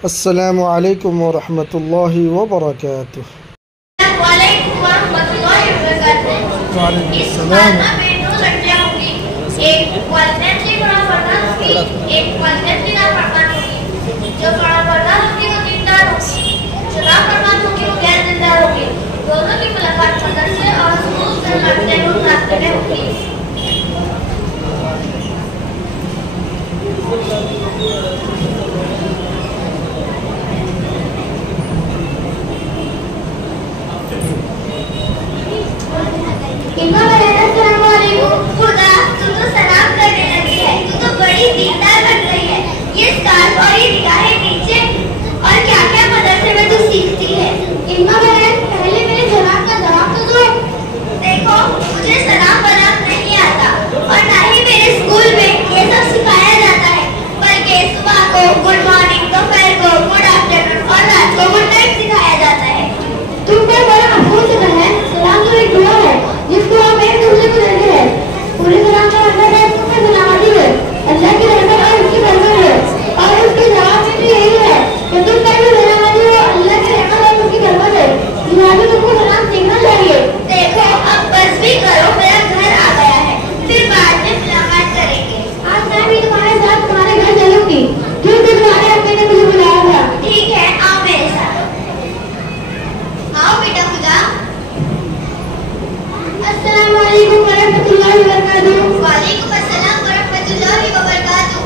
अस्सलामु अलैकुम वरहमतुल्लाहि वबरकातुह। इस बार ना मैं दो लड़कियां होंगी, एक क्वालिटी बड़ा फरमान होगी, एक क्वालिटी ना फरमान होगी। जो बड़ा फरमान होगी वो दीनदार होगी, जो ना फरमान होगी वो गैर दीनदार होगी। दोनों की मुलाकात मदरसे और स्कूल से लड़ते हुए रास्ते में होगी। खुदा तू तो सलाम करने लगी है, तू तो बड़ी दीनदार लग रही है। ये स्कार्फ और ये निगाहें नीचे और क्या क्या मदरसे में तू सीखती है। इल्मा बहन पहले मेरे जनाब का जवाब तो दो। देखो मुझे सलाम वलाम नहीं आता और ना ही मेरे स्कूल में ये सब सिखाया जाता है, बल्कि सुबह को गुड मॉर्निंग, दोपहर को गुड आफ्टरनून और रात को गुड नाइट सिखाया जाता है। तुम पर बड़ा अफसोस है, सलाम तो एक दुआ है जिसको हम एक दूसरे को देते हैं। पूरे सलाम का मतलब है तुम पर सलामती है, अल्लाह की रहमत और उसकी बरकत है। और उसके जवाब में भी यही है कि तुम पर भी सलामती हो, अल्लाह की रहमत और उसकी बरकत है। लिहाजा तुमको सलाम सीखना चाहिए। देखो अब बस भी करो, मेरा घर आ गया है, फिर बाद में मुलाकात करेंगे। आज मैं भी तुम्हारे साथ तुम्हारे घर चलूंगी क्योंकि तुम्हारे अम्मी ने मुझे बुलाया था। ठीक है आओ मेरे साथ। आओ बेटा खुदा। अस्सलाम वालेकुम वरहमतुल्लाहि वबरकातुहू। वालेकुम अस्सलाम वरहमतुल्लाहि वबरकातुहू।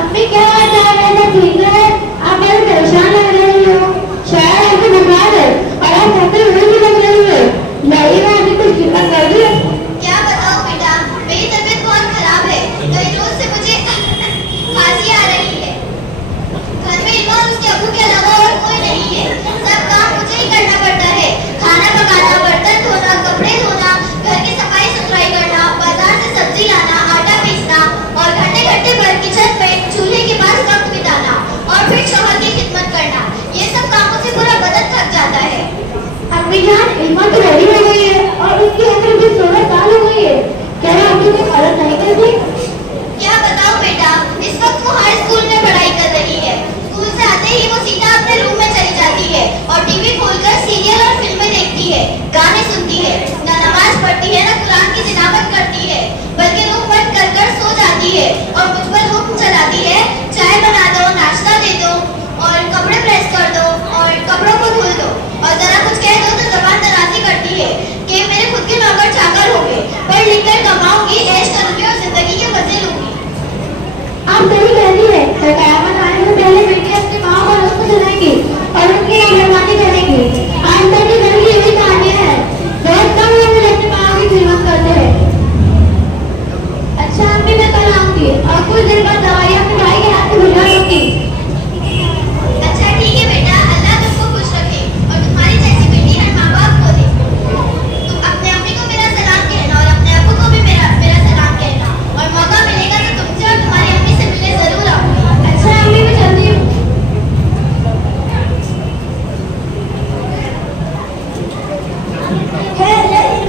अम्मी क्या हाल चाल है, सब ठीक है? आप बड़े परेशान लग रही हो, शायद आपको बुखार है और आप थके हुए भी लग रही हो। लाइए मैं आपकी कुछ खिदमत कर दूं। क्या बताओ बेटा, मेरी तबीयत बहुत खराब है, कई रोज से मुझे खांसी आ रही है। घर में इल्मा और उसके अब्बू के अलावा और कोई नहीं है, सब काम मुझे ही करना पड़ता है। खाना पकाना, बर्तन धोना, कपड़े धोना, घर की सफाई सुथराई करना, बाजार से सब्जी लाना, आटा पीसना और घंटे घंटे भर किचन में चूल्हे के पास वक्त बिताना और फिर शौहर की खिदमत करना। ये सब कामों से पूरा बदन थक जाता है। अम्मी जान, इल्मा तो बड़ी हो गई है और उसकी उम्र भी 16 साल हो गई है, क्या अम्मी को मदद नहीं करती? क्या बताओ बेटा, इस वक्त वो हाई स्कूल में पढ़ाई कर रही है। स्कूल से आते ही वो सीधा अपने रूम में चली जाती है और टीवी खोलकर सीरियल और फिल्में देखती है, गाने सुनती है, ना नमाज पढ़ती है ना कुरान की तिलावत करती है, बल्कि रूम बंद कर सो जाती है और मुझ पर हुक्म चलाती है, चाय बना दो, नाश्ता दे दो और कपड़े प्रेस कर दो और कपड़ों को धुल दो। और जरा कुछ कह दो तो जबान दराजी करती है कि मेरे खुद के नौकर चाकर होंगे, पढ़ लिख कर कमाऊंगी, ऐश करूंगी और जिंदगी के मजे लूंगी। आप सही कहती है, कयामत आने से पहले बेटी अपनी माँ और उसको सुनाएगी और उनकी मेहरबानी करेगी। आज तक की घर की यही कहानियां है, बहुत कम लोग अपनी माँ की खिदमत करते हैं। अच्छा अम्मी मैं कल आऊंगी और कुछ दिन बाद दवाई अपने भाई के हाथ से भिजवा दूंगी। अच्छा ठीक है बेटा, अल्लाह तुमको खुश रखे और तुम्हारी जैसी बेटी हर माँ बाप को दे। तुम अपने अम्मी को मेरा सलाम कहना और अपने अब्बू को भी मेरा सलाम कहना और मौका मिलेगा तो तुमसे और तुम्हारी अम्मी से मिलने जरूर आऊंगी। अच्छा अम्मी मैं चलती हूँ।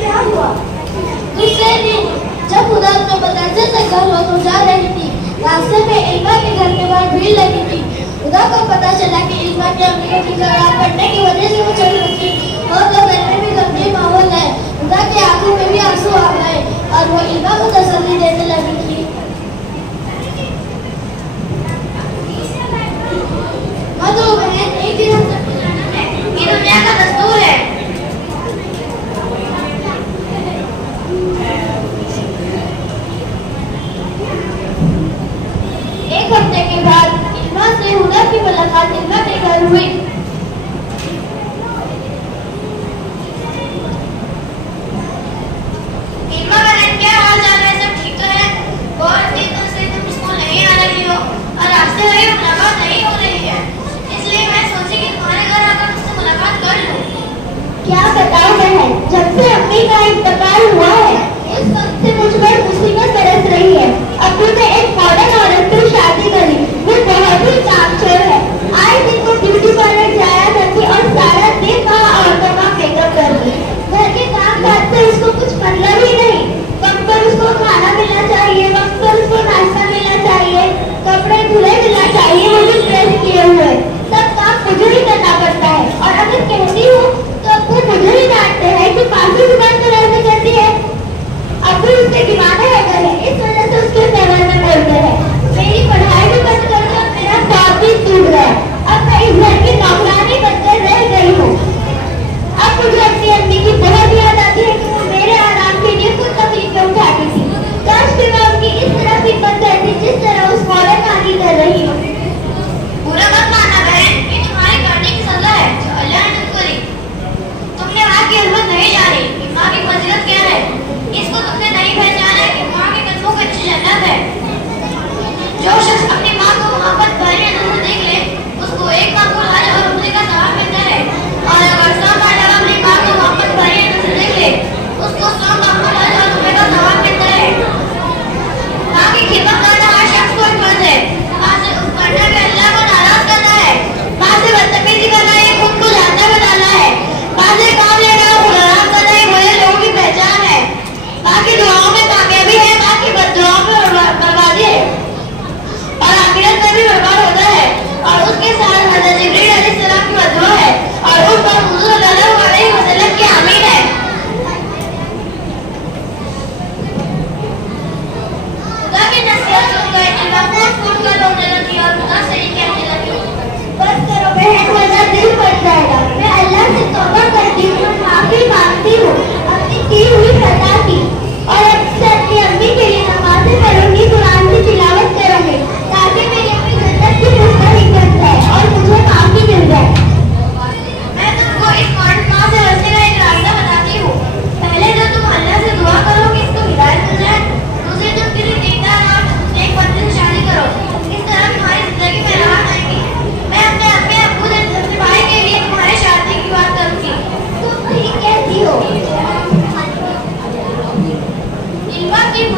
क्या हुआ? दूसरे दिन जब खुदा अपने मदरसे से घर वापस जा रही थी, रास्ते में इल्मा के घर के बाहर भीड़ लगी थी। खुदा को पता चला कि इल्मा की अम्मी को खराब पड़ने की वजह से वो चली रुकी और तो घर में भी गंभीर माहौल है। खुदा की आंखों में भी आंसू आ गए और वो इल्मा को तसल्ली देने लगी थी। मधु बहन, एक दिन हम सबको जाना है, ये दुनिया का दस्तूर है। एक हफ्ते के बाद इल्मा से हुदा की मुलाकात इल्मा के घर हुई। इल्मा बहन क्या हाल चाल है, सब ठीक तो है? बहुत दिनों से तुम स्कूल नहीं आ रही हो और रास्ते में मुलाकात नहीं हो रही है, इसलिए मैं सोची कि तुम्हारे घर आकर मुझसे मुलाकात कर लूं। क्या बताओ बहन, जब से अम्मी का इंतकाल हुआ है उस वक्त से मुझ पर मुसीबत बरस रही है। अब्बू ने एक मॉडर्न औरत से शादी करी, वो बहुत ही कामचोर है। आए दिन वो ब्यूटी पार्लर जाया करती और सारा दिन वहाँ औरतों का मेकअप करती। घर के काम काज से उसको कुछ मतलब ही नहीं। वक्त पर उसको खाना मिलना चाहिए, वक्त पर उसको नाश्ता मिलना चाहिए, कपड़े धुले मिलना चाहिए, वो भी प्रेस किए हुए।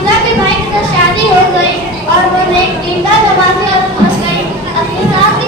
हफ्सा के भाई की शादी हो गई और वो नेक दीनदार नमाज़ी औरत बन गई। अपनी सास